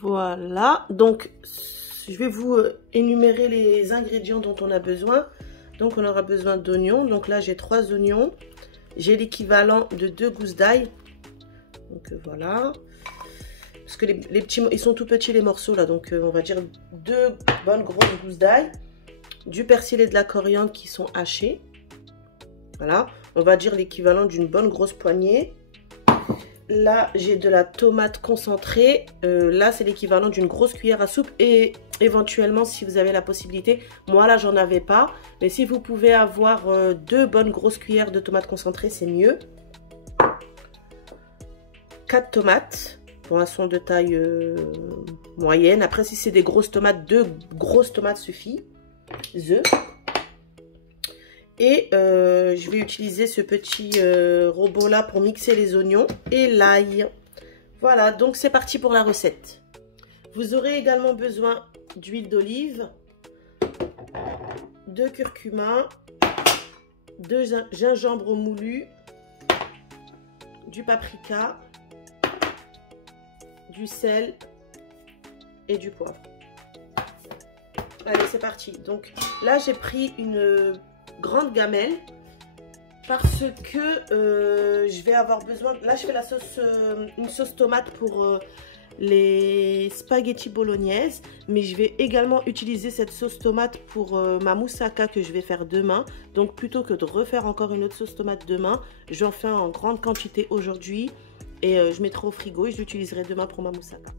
Voilà, donc je vais vous énumérer les ingrédients dont on a besoin. Donc on aura besoin d'oignons, donc là j'ai 3 oignons, j'ai l'équivalent de 2 gousses d'ail, donc voilà, parce que les petits, ils sont tout petits les morceaux là, donc on va dire 2 bonnes grosses gousses d'ail, du persil et de la coriandre qui sont hachés, voilà, on va dire l'équivalent d'une bonne grosse poignée. Là, j'ai de la tomate concentrée. Là, c'est l'équivalent d'une grosse cuillère à soupe. Et éventuellement, si vous avez la possibilité, moi là, j'en avais pas. Mais si vous pouvez avoir 2 bonnes grosses cuillères de tomates concentrées, c'est mieux. 4 tomates, poinçons de taille moyenne. Après, si c'est des grosses tomates, 2 grosses tomates suffit. Œufs. Et je vais utiliser ce petit robot là pour mixer les oignons et l'ail. Voilà, donc c'est parti pour la recette. Vous aurez également besoin d'huile d'olive, de curcuma, de gingembre moulu, du paprika, du sel et du poivre. Allez, c'est parti. Donc là, j'ai pris une grande gamelle parce que je vais avoir besoin, là je fais la sauce, une sauce tomate pour les spaghettis bolognaises, mais je vais également utiliser cette sauce tomate pour ma moussaka que je vais faire demain. Donc plutôt que de refaire encore une autre sauce tomate demain, j'en fais en grande quantité aujourd'hui et je mettrai au frigo et je l'utiliserai demain pour ma moussaka.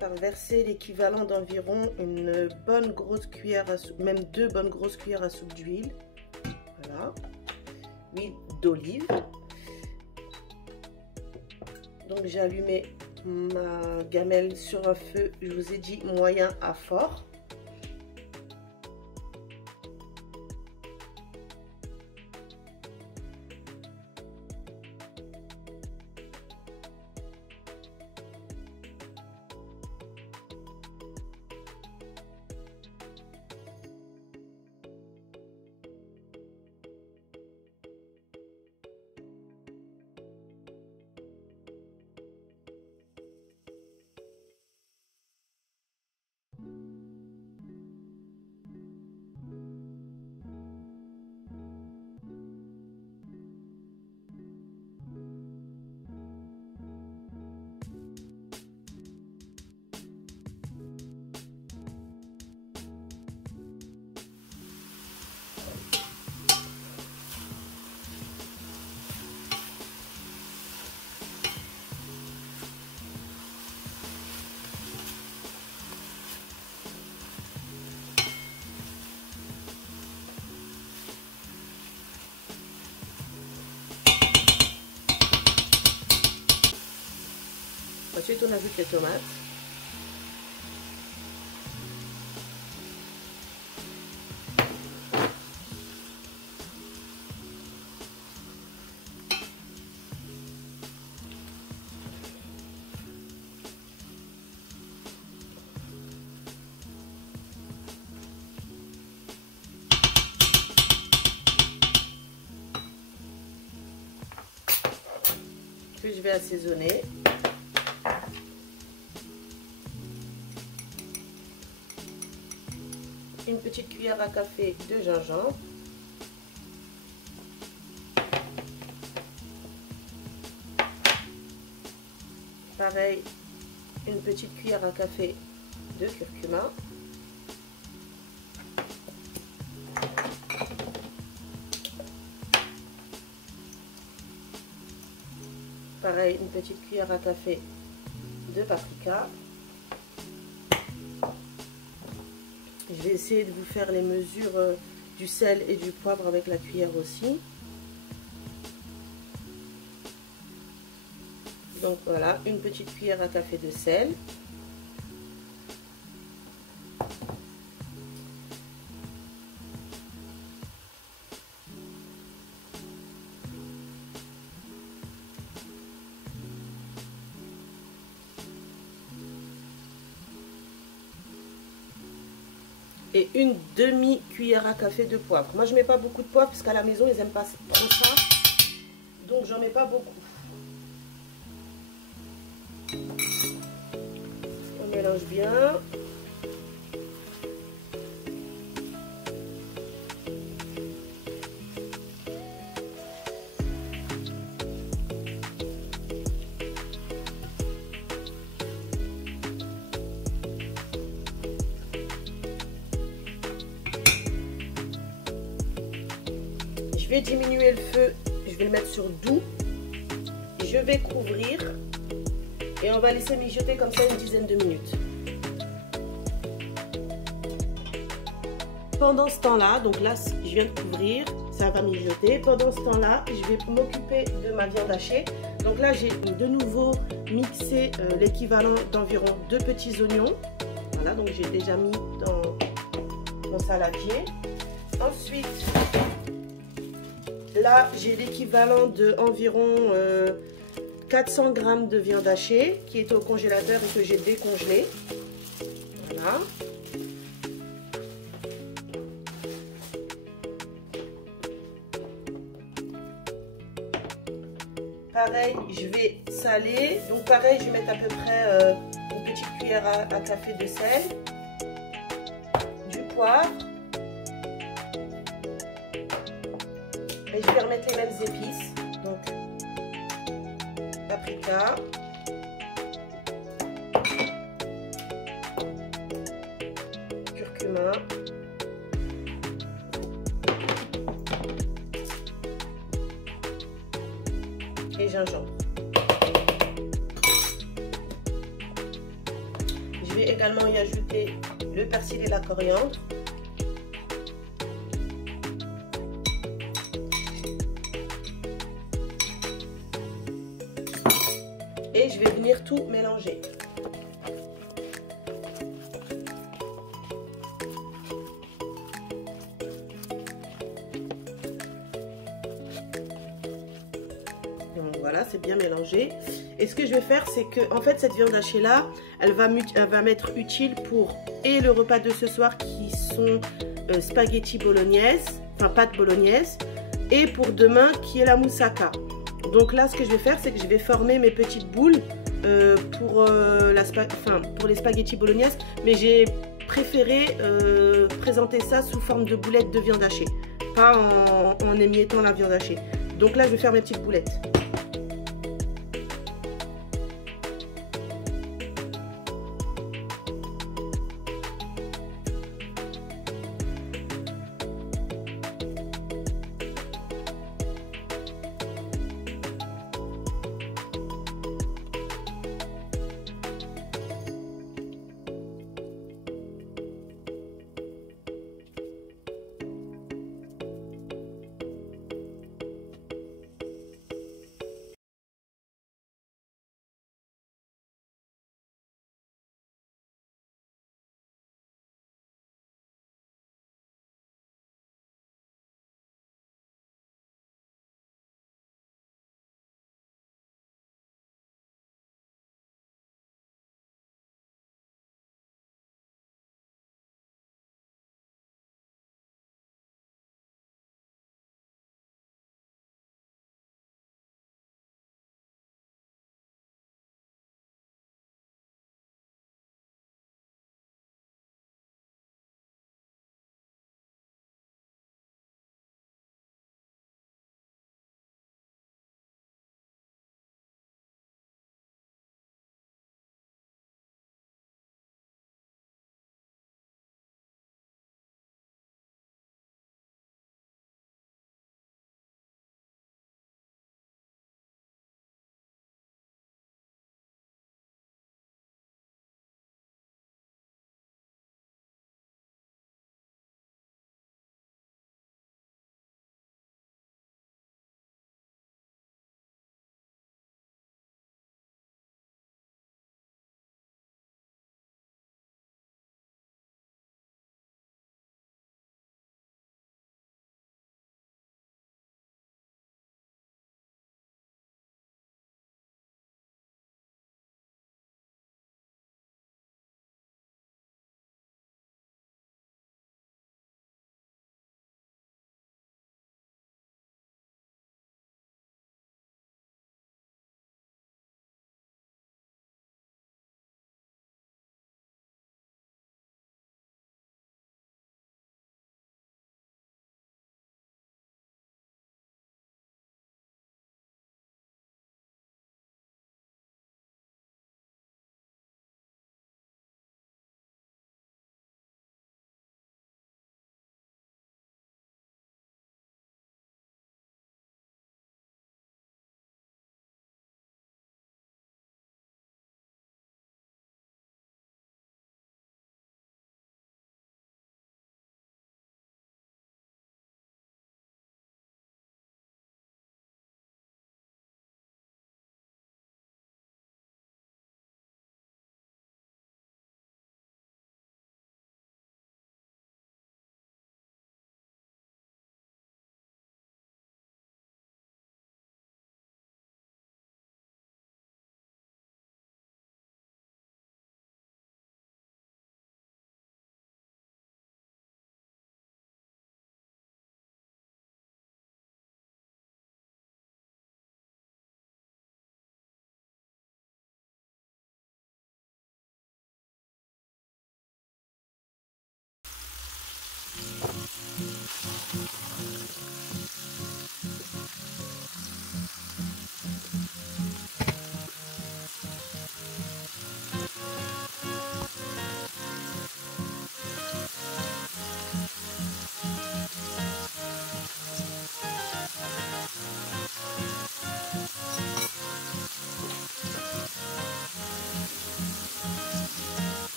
Par verser l'équivalent d'environ une bonne grosse cuillère à soupe, même 2 bonnes grosses cuillères à soupe d'huile. Voilà, huile d'olive. Donc j'ai allumé ma gamelle sur un feu, je vous ai dit moyen à fort. Ensuite, on ajoute les tomates. Puis je vais assaisonner. Une petite cuillère à café de gingembre. Pareil, une petite cuillère à café de curcuma. Pareil, une petite cuillère à café de paprika. Je vais essayer de vous faire les mesures du sel et du poivre avec la cuillère aussi. Donc voilà, une petite cuillère à café de sel. Et une demi-cuillère à café de poivre. Moi, je mets pas beaucoup de poivre parce qu'à la maison, ils n'aiment pas trop ça. Donc, j'en mets pas beaucoup. On mélange bien. Je vais diminuer le feu, je vais le mettre sur doux. Je vais couvrir et on va laisser mijoter comme ça une dizaine de minutes. Pendant ce temps-là, donc là je viens de couvrir, ça va mijoter. Pendant ce temps-là, je vais m'occuper de ma viande hachée. Donc là j'ai de nouveau mixé l'équivalent d'environ 2 petits oignons. Voilà, donc j'ai déjà mis dans mon saladier. Ensuite, là, j'ai l'équivalent de environ 400 g de viande hachée qui est au congélateur et que j'ai décongelé. Voilà. Pareil, je vais saler. Donc pareil, je vais mettre à peu près une petite cuillère à café de sel, du poivre. Et je vais remettre les mêmes épices, donc paprika, curcuma, et gingembre. Je vais également y ajouter le persil et la coriandre. Et je vais venir tout mélanger. Donc voilà, c'est bien mélangé. Et ce que je vais faire, c'est que en fait cette viande hachée là, elle va m'être utile pour et le repas de ce soir qui sont spaghetti bolognaise, enfin pâte bolognaise, et pour demain qui est la moussaka. Donc là, ce que je vais faire, c'est que je vais former mes petites boules pour les spaghettis bolognaise, mais j'ai préféré présenter ça sous forme de boulettes de viande hachée, pas en émiettant la viande hachée. Donc là, je vais faire mes petites boulettes.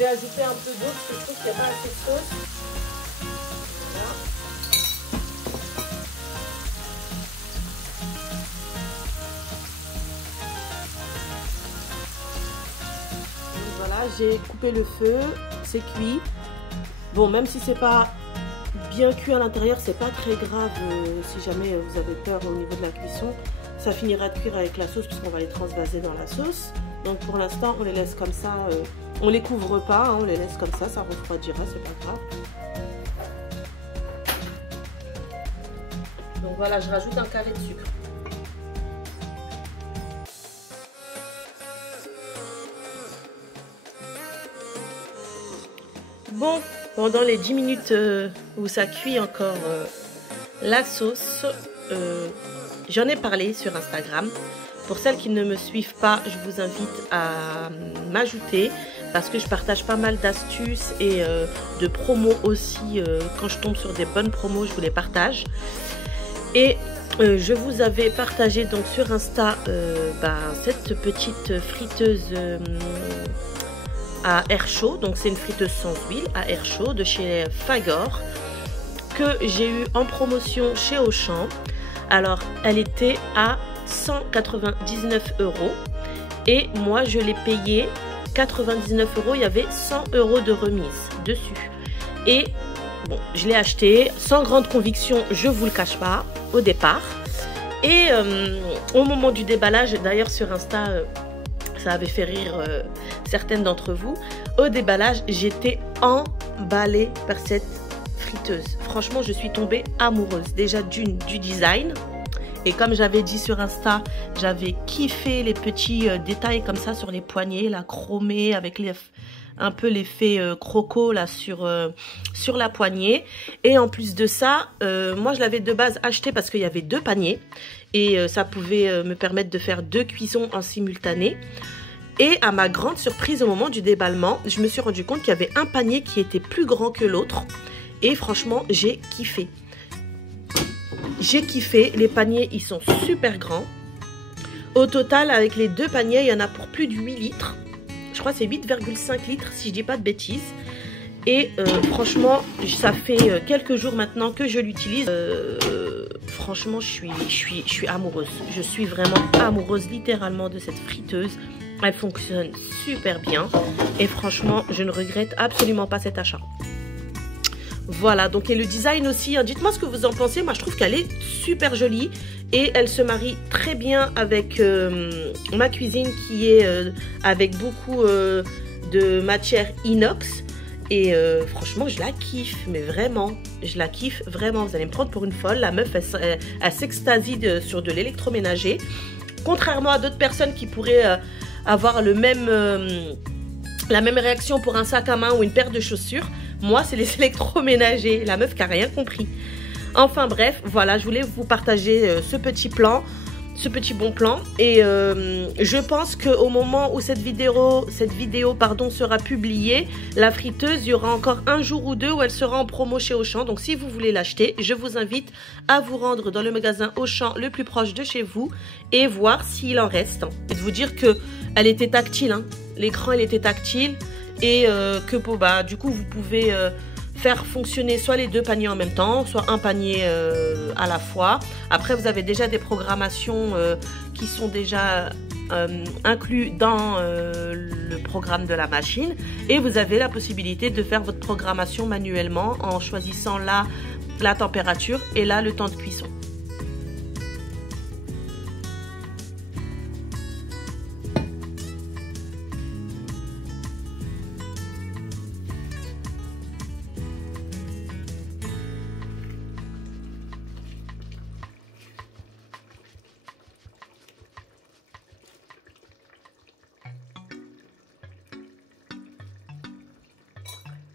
vais ajouter un peu d'eau parce que je trouve qu'il n'y a pas assez de sauce. Voilà. Donc voilà, j'ai coupé le feu, c'est cuit. Bon, même si c'est pas bien cuit à l'intérieur, c'est pas très grave si jamais vous avez peur au niveau de la cuisson. Ça finira de cuire avec la sauce puisqu'on va les transvaser dans la sauce. Donc pour l'instant, on les laisse comme ça. On les couvre pas, hein, on les laisse comme ça refroidira, c'est pas grave. Donc voilà, je rajoute un carré de sucre. Bon, pendant les 10 minutes où ça cuit encore la sauce, j'en ai parlé sur Instagram. Pour celles qui ne me suivent pas, je vous invite à m'ajouter parce que je partage pas mal d'astuces et de promos aussi. Quand je tombe sur des bonnes promos, je vous les partage. Et je vous avais partagé donc sur Insta cette petite friteuse à air chaud. Donc c'est une friteuse sans huile à air chaud de chez Fagor que j'ai eu en promotion chez Auchan. Alors elle était à 199 € et moi je l'ai payé 99 €. Il y avait 100 € de remise dessus et bon, je l'ai acheté sans grande conviction, je vous le cache pas au départ. Et au moment du déballage, d'ailleurs sur Insta ça avait fait rire certaines d'entre vous, au déballage j'étais emballée par cette friteuse. Franchement je suis tombée amoureuse déjà du design. Et comme j'avais dit sur Insta, j'avais kiffé les petits détails comme ça sur les poignées, la chromée avec un peu l'effet croco là sur la poignée. Et en plus de ça, moi je l'avais de base acheté parce qu'il y avait 2 paniers. Et ça pouvait me permettre de faire 2 cuissons en simultané. Et à ma grande surprise au moment du déballement, je me suis rendu compte qu'il y avait un panier qui était plus grand que l'autre. Et franchement, j'ai kiffé. J'ai kiffé, les paniers ils sont super grands. Au total avec les 2 paniers il y en a pour plus de 8 litres. Je crois que c'est 8,5 litres si je dis pas de bêtises. Et franchement ça fait quelques jours maintenant que je l'utilise. Franchement je suis amoureuse. Je suis vraiment amoureuse littéralement de cette friteuse. Elle fonctionne super bien. Et franchement je ne regrette absolument pas cet achat. Voilà, donc et le design aussi, hein, dites-moi ce que vous en pensez. Moi je trouve qu'elle est super jolie et elle se marie très bien avec ma cuisine qui est avec beaucoup de matière inox. Et franchement je la kiffe, mais vraiment, je la kiffe vraiment. Vous allez me prendre pour une folle, la meuf elle s'extasie sur de l'électroménager. Contrairement à d'autres personnes qui pourraient avoir la même réaction pour un sac à main ou une paire de chaussures. Moi, c'est les électroménagers. La meuf qui n'a rien compris. Enfin bref, voilà, je voulais vous partager ce petit plan, ce petit bon plan. Et je pense qu'au moment où cette vidéo sera publiée, la friteuse, il y aura encore un jour ou deux où elle sera en promo chez Auchan. Donc si vous voulez l'acheter, je vous invite à vous rendre dans le magasin Auchan le plus proche de chez vous et voir s'il en reste. Et de vous dire qu'elle était tactile, hein. L'écran, il était tactile. Et que du coup vous pouvez faire fonctionner soit les 2 paniers en même temps, soit un panier à la fois. Après vous avez déjà des programmations qui sont déjà inclus dans le programme de la machine. Et vous avez la possibilité de faire votre programmation manuellement en choisissant là la température et là le temps de cuisson.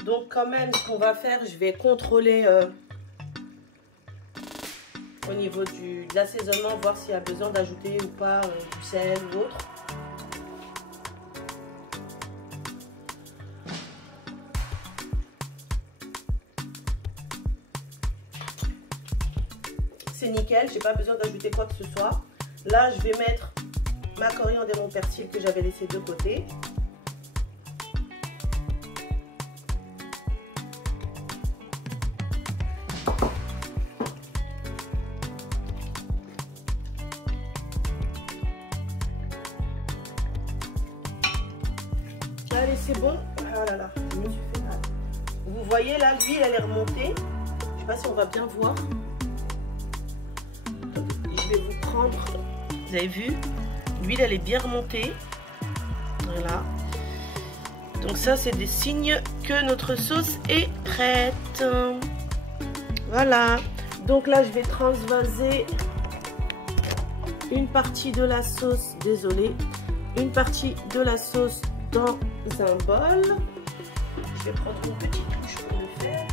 Donc quand même, ce qu'on va faire, je vais contrôler au niveau de l'assaisonnement, voir s'il y a besoin d'ajouter ou pas du sel ou autre. C'est nickel, j'ai pas besoin d'ajouter quoi que ce soit. Là, je vais mettre ma coriandre et mon persil que j'avais laissé de côté. c'est bon. Ah là là, je me suis fait mal. Vous voyez là, l'huile elle est remontée. Je sais pas si on va bien voir. Je vais vous prendre. Vous avez vu? L'huile elle est bien remontée. Voilà. Donc ça c'est des signes que notre sauce est prête. Voilà. Donc là je vais transvaser une partie de la sauce, désolée, une partie de la sauce dans un bol. Je vais prendre une petite touche pour le faire.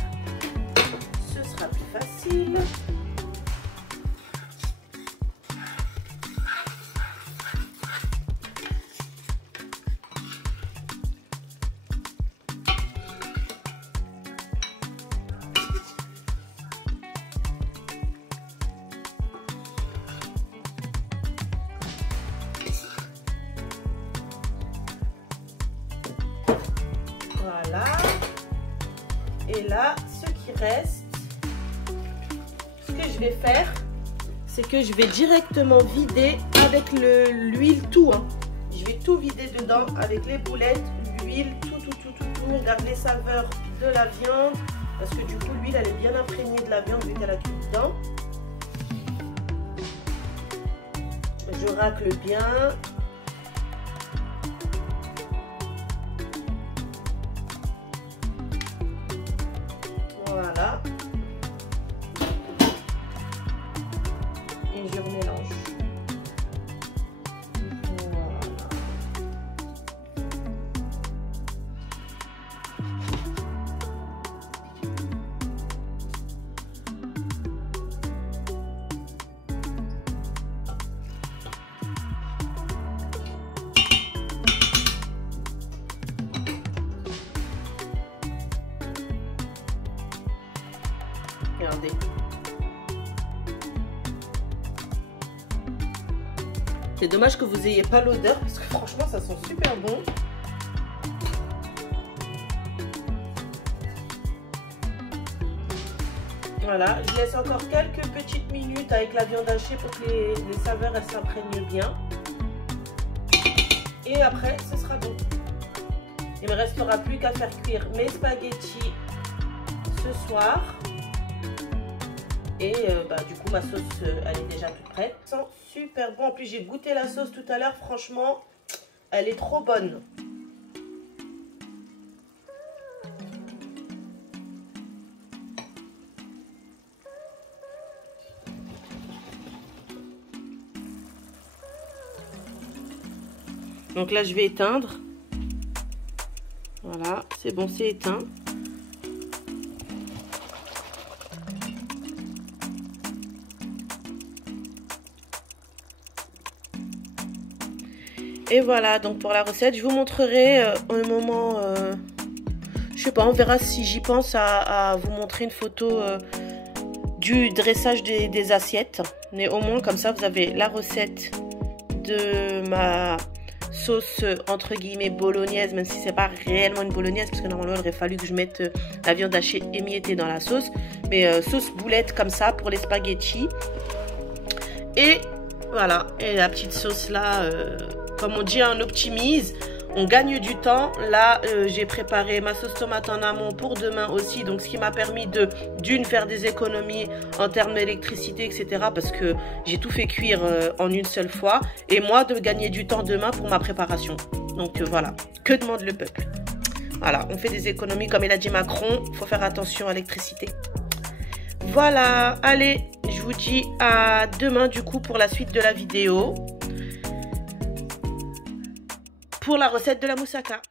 Ce sera plus facile. Voilà. Et là, ce qui reste, ce que je vais faire, c'est que je vais directement vider avec l'huile tout. Hein. Je vais tout vider dedans avec les boulettes, l'huile, tout. Garde les saveurs de la viande. Parce que du coup, l'huile, elle est bien imprégnée de la viande vu qu'elle a cuit dedans. Je racle bien. Voilà. Et je remélange. Regardez. C'est dommage que vous n'ayez pas l'odeur parce que franchement ça sent super bon. Voilà, je laisse encore quelques petites minutes avec la viande hachée pour que les saveurs elles s'imprègnent bien. Et après ce sera bon. Il ne me restera plus qu'à faire cuire mes spaghettis ce soir. Et du coup ma sauce elle est déjà toute prête. Ça sent super bon. En plus j'ai goûté la sauce tout à l'heure. Franchement elle est trop bonne. Donc là je vais éteindre. Voilà, c'est bon, c'est éteint. Et voilà, donc pour la recette, je vous montrerai un moment, je sais pas, on verra si j'y pense à vous montrer une photo du dressage des assiettes. Mais au moins comme ça, vous avez la recette de ma sauce entre guillemets bolognaise, même si c'est pas réellement une bolognaise, parce que normalement il aurait fallu que je mette la viande hachée émiettée dans la sauce. Mais sauce boulette comme ça pour les spaghettis. Et voilà, et la petite sauce là... comme on dit, on optimise, on gagne du temps. Là, j'ai préparé ma sauce tomate en amont pour demain aussi. Donc, ce qui m'a permis d'une faire des économies en termes d'électricité, etc. Parce que j'ai tout fait cuire en une seule fois. Et moi, de gagner du temps demain pour ma préparation. Donc, voilà. Que demande le peuple? Voilà, on fait des économies. Comme il a dit Macron, il faut faire attention à l'électricité. Voilà, allez, je vous dis à demain du coup pour la suite de la vidéo. Pour la recette de la moussaka.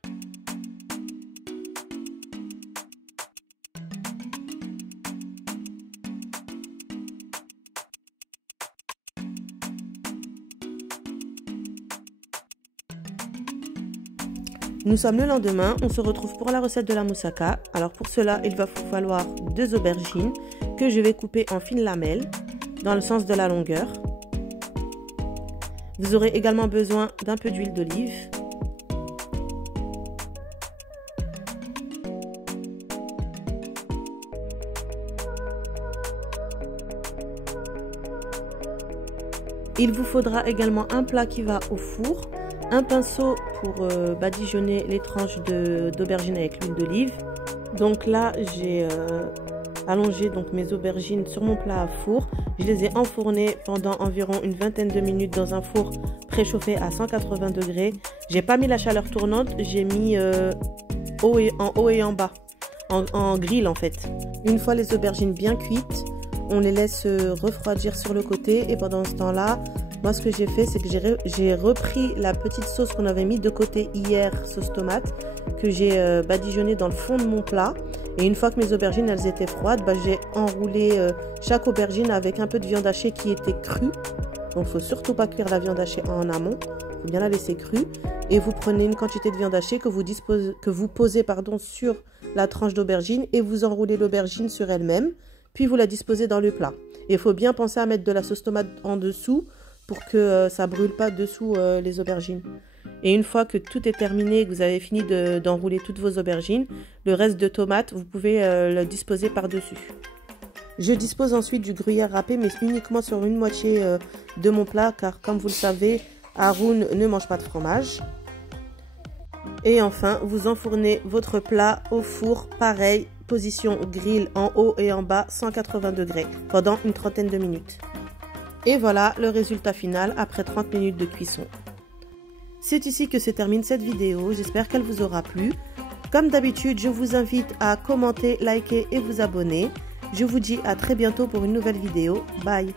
Nous sommes le lendemain, on se retrouve pour la recette de la moussaka. Alors pour cela, il va vous falloir 2 aubergines que je vais couper en fines lamelles dans le sens de la longueur. Vous aurez également besoin d'un peu d'huile d'olive. Il vous faudra également un plat qui va au four, un pinceau pour badigeonner les tranches d'aubergine avec l'huile d'olive. Donc là, j'ai allongé donc mes aubergines sur mon plat à four. Je les ai enfournées pendant environ une vingtaine de minutes dans un four préchauffé à 180 degrés. J'ai pas mis la chaleur tournante, j'ai mis en haut et en bas, en grill en fait. Une fois les aubergines bien cuites, on les laisse refroidir sur le côté et pendant ce temps-là, moi ce que j'ai fait, c'est que j'ai repris la petite sauce qu'on avait mis de côté hier, sauce tomate, que j'ai badigeonnée dans le fond de mon plat. Et une fois que mes aubergines elles étaient froides, j'ai enroulé chaque aubergine avec un peu de viande hachée qui était crue. Donc il ne faut surtout pas cuire la viande hachée en amont, il faut bien la laisser crue. Et vous prenez une quantité de viande hachée que vous posez sur la tranche d'aubergine et vous enroulez l'aubergine sur elle-même. Puis vous la disposez dans le plat. Et il faut bien penser à mettre de la sauce tomate en dessous pour que ça ne brûle pas dessous les aubergines. Et une fois que tout est terminé et que vous avez fini d'enrouler toutes vos aubergines, le reste de tomates, vous pouvez le disposer par-dessus. Je dispose ensuite du gruyère râpé, mais uniquement sur une moitié de mon plat, car comme vous le savez, Haroun ne mange pas de fromage. Et enfin, vous enfournez votre plat au four, pareil, position grill en haut et en bas, 180 degrés, pendant une trentaine de minutes. Et voilà le résultat final après 30 minutes de cuisson. C'est ici que se termine cette vidéo, j'espère qu'elle vous aura plu. Comme d'habitude, je vous invite à commenter, liker et vous abonner. Je vous dis à très bientôt pour une nouvelle vidéo. Bye!